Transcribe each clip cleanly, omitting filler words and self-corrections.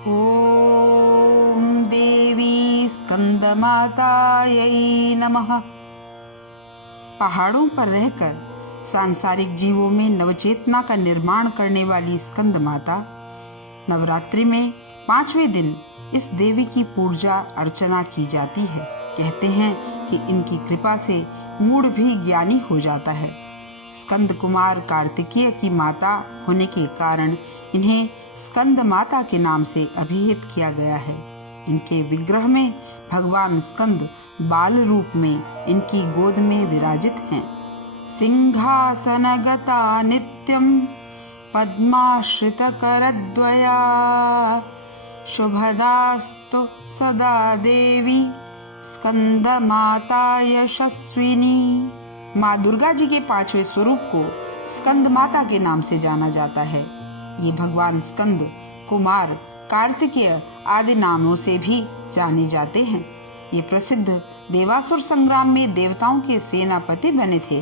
ॐ देवी स्कंदमातायै नमः। पहाड़ों पर रहकर सांसारिक जीवों में नवचेतना का निर्माण करने वाली स्कंद माता नवरात्रि में 5वें दिन इस देवी की पूजा अर्चना की जाती है। कहते हैं कि इनकी कृपा से मूढ़ भी ज्ञानी हो जाता है। स्कंद कुमार कार्तिकेय की माता होने के कारण इन्हें स्कंद माता के नाम से अभिहित किया गया है। इनके विग्रह में भगवान स्कंद बाल रूप में इनकी गोद में विराजित हैं। सिंहासनगता नित्यं पद्माश्रित करद्वया शुभदास्तु सदा देवी स्कंद माता यशस्विनी। माँ दुर्गा जी के 5वें स्वरूप को स्कंद माता के नाम से जाना जाता है। ये भगवान स्कंद, कुमार, कार्तिकेय आदि नामों से भी जाने जाते हैं। ये प्रसिद्ध देवासुर संग्राम में देवताओं के सेनापति बने थे।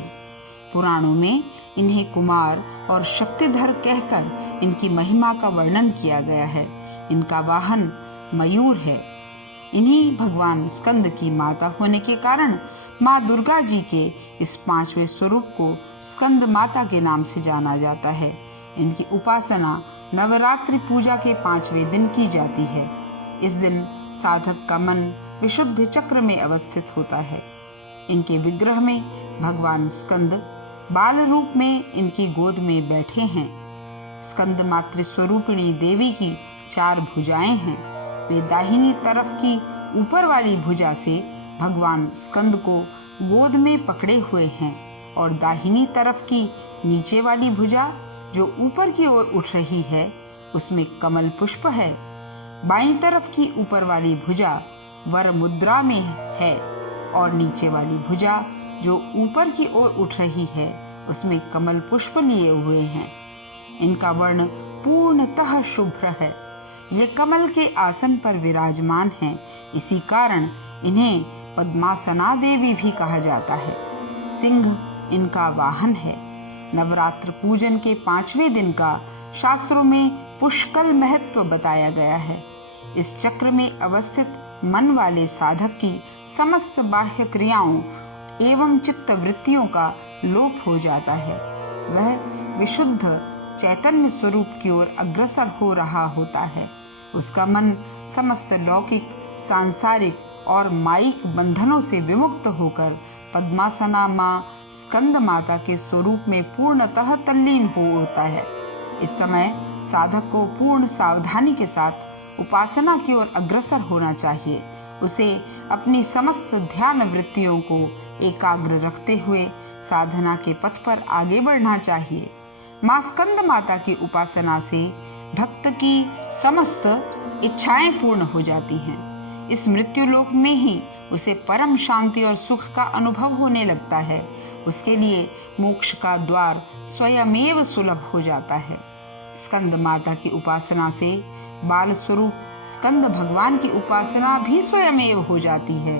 पुराणों में इन्हें कुमार और शक्तिधर कहकर इनकी महिमा का वर्णन किया गया है। इनका वाहन मयूर है। इन्हीं भगवान स्कंद की माता होने के कारण माँ दुर्गा जी के इस 5वें स्वरूप को स्कंद माता के नाम से जाना जाता है। इनकी उपासना नवरात्रि पूजा के 5वें दिन की जाती है। इस दिन साधक का मन विशुद्ध चक्र में अवस्थित होता है। इनके विग्रह में भगवान स्कंद बाल रूप में इनकी गोद में बैठे हैं। स्कंद मातृ स्वरूपिणी देवी की 4 भुजाएं हैं। वे दाहिनी तरफ की ऊपर वाली भुजा से भगवान स्कंद को गोद में पकड़े हुए हैं और दाहिनी तरफ की नीचे वाली भुजा जो ऊपर की ओर उठ रही है उसमें कमल पुष्प है। बाईं तरफ की ऊपर वाली भुजा वर मुद्रा में है और नीचे वाली भुजा जो ऊपर की ओर उठ रही है उसमें कमल पुष्प लिए हुए हैं। इनका वर्ण पूर्णतः शुभ्र है। ये कमल के आसन पर विराजमान हैं। इसी कारण इन्हें पद्मासना देवी भी कहा जाता है। सिंह इनका वाहन है। नवरात्र पूजन के 5वें दिन का शास्त्रों में पुष्कल महत्व बताया गया है। इस चक्र में अवस्थित मन वाले साधक की समस्त बाह्य क्रियाओं एवं चित्त वृत्तियों का लोप हो जाता है। वह विशुद्ध चैतन्य स्वरूप की ओर अग्रसर हो रहा होता है। उसका मन समस्त लौकिक, सांसारिक और मायिक बंधनों से विमुक्त होकर पद्मासना माँ स्कंद माता के स्वरूप में पूर्णतः तल्लीन हो उठता है। इस समय साधक को पूर्ण सावधानी के साथ उपासना की ओर अग्रसर होना चाहिए। उसे अपनी समस्त ध्यान वृत्तियों को एकाग्र रखते हुए साधना के पथ पर आगे बढ़ना चाहिए। माँ स्कंद माता की उपासना से भक्त की समस्त इच्छाएं पूर्ण हो जाती हैं। इस मृत्यु लोक में ही उसे परम शांति और सुख का अनुभव होने लगता है। उसके लिए मोक्ष का द्वार स्वयमेव सुलभ हो जाता है। स्कंद माता की उपासना से बाल स्वरूप स्कंद भगवान की उपासना भी स्वयमेव हो जाती है।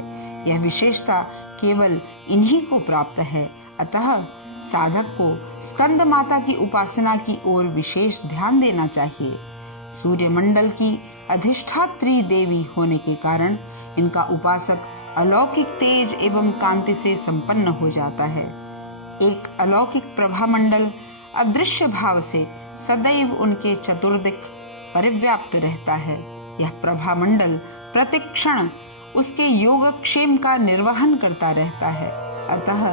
यह विशेषता केवल इन्हीं को प्राप्त है। अतः साधक को स्कंद माता की उपासना की ओर विशेष ध्यान देना चाहिए। सूर्यमंडल की अधिष्ठात्री देवी होने के कारण इनका उपासक अलौकिक तेज एवं कांति से संपन्न हो जाता है। एक अलौकिक प्रभामंडल अदृश्य भाव से सदैव उनके चतुर्दिक परिव्याप्त रहता है। यह प्रभामंडल प्रतिक्षण उसके योगक्षेम का निर्वहन करता रहता है। अतः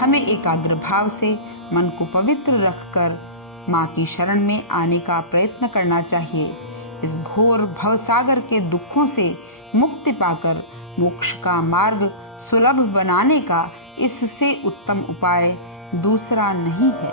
हमें एकाग्र भाव से मन को पवित्र रखकर माँ की शरण में आने का प्रयत्न करना चाहिए। इस घोर भवसागर के दुखों से मुक्ति पाकर मोक्ष का मार्ग सुलभ बनाने का इससे उत्तम उपाय दूसरा नहीं है।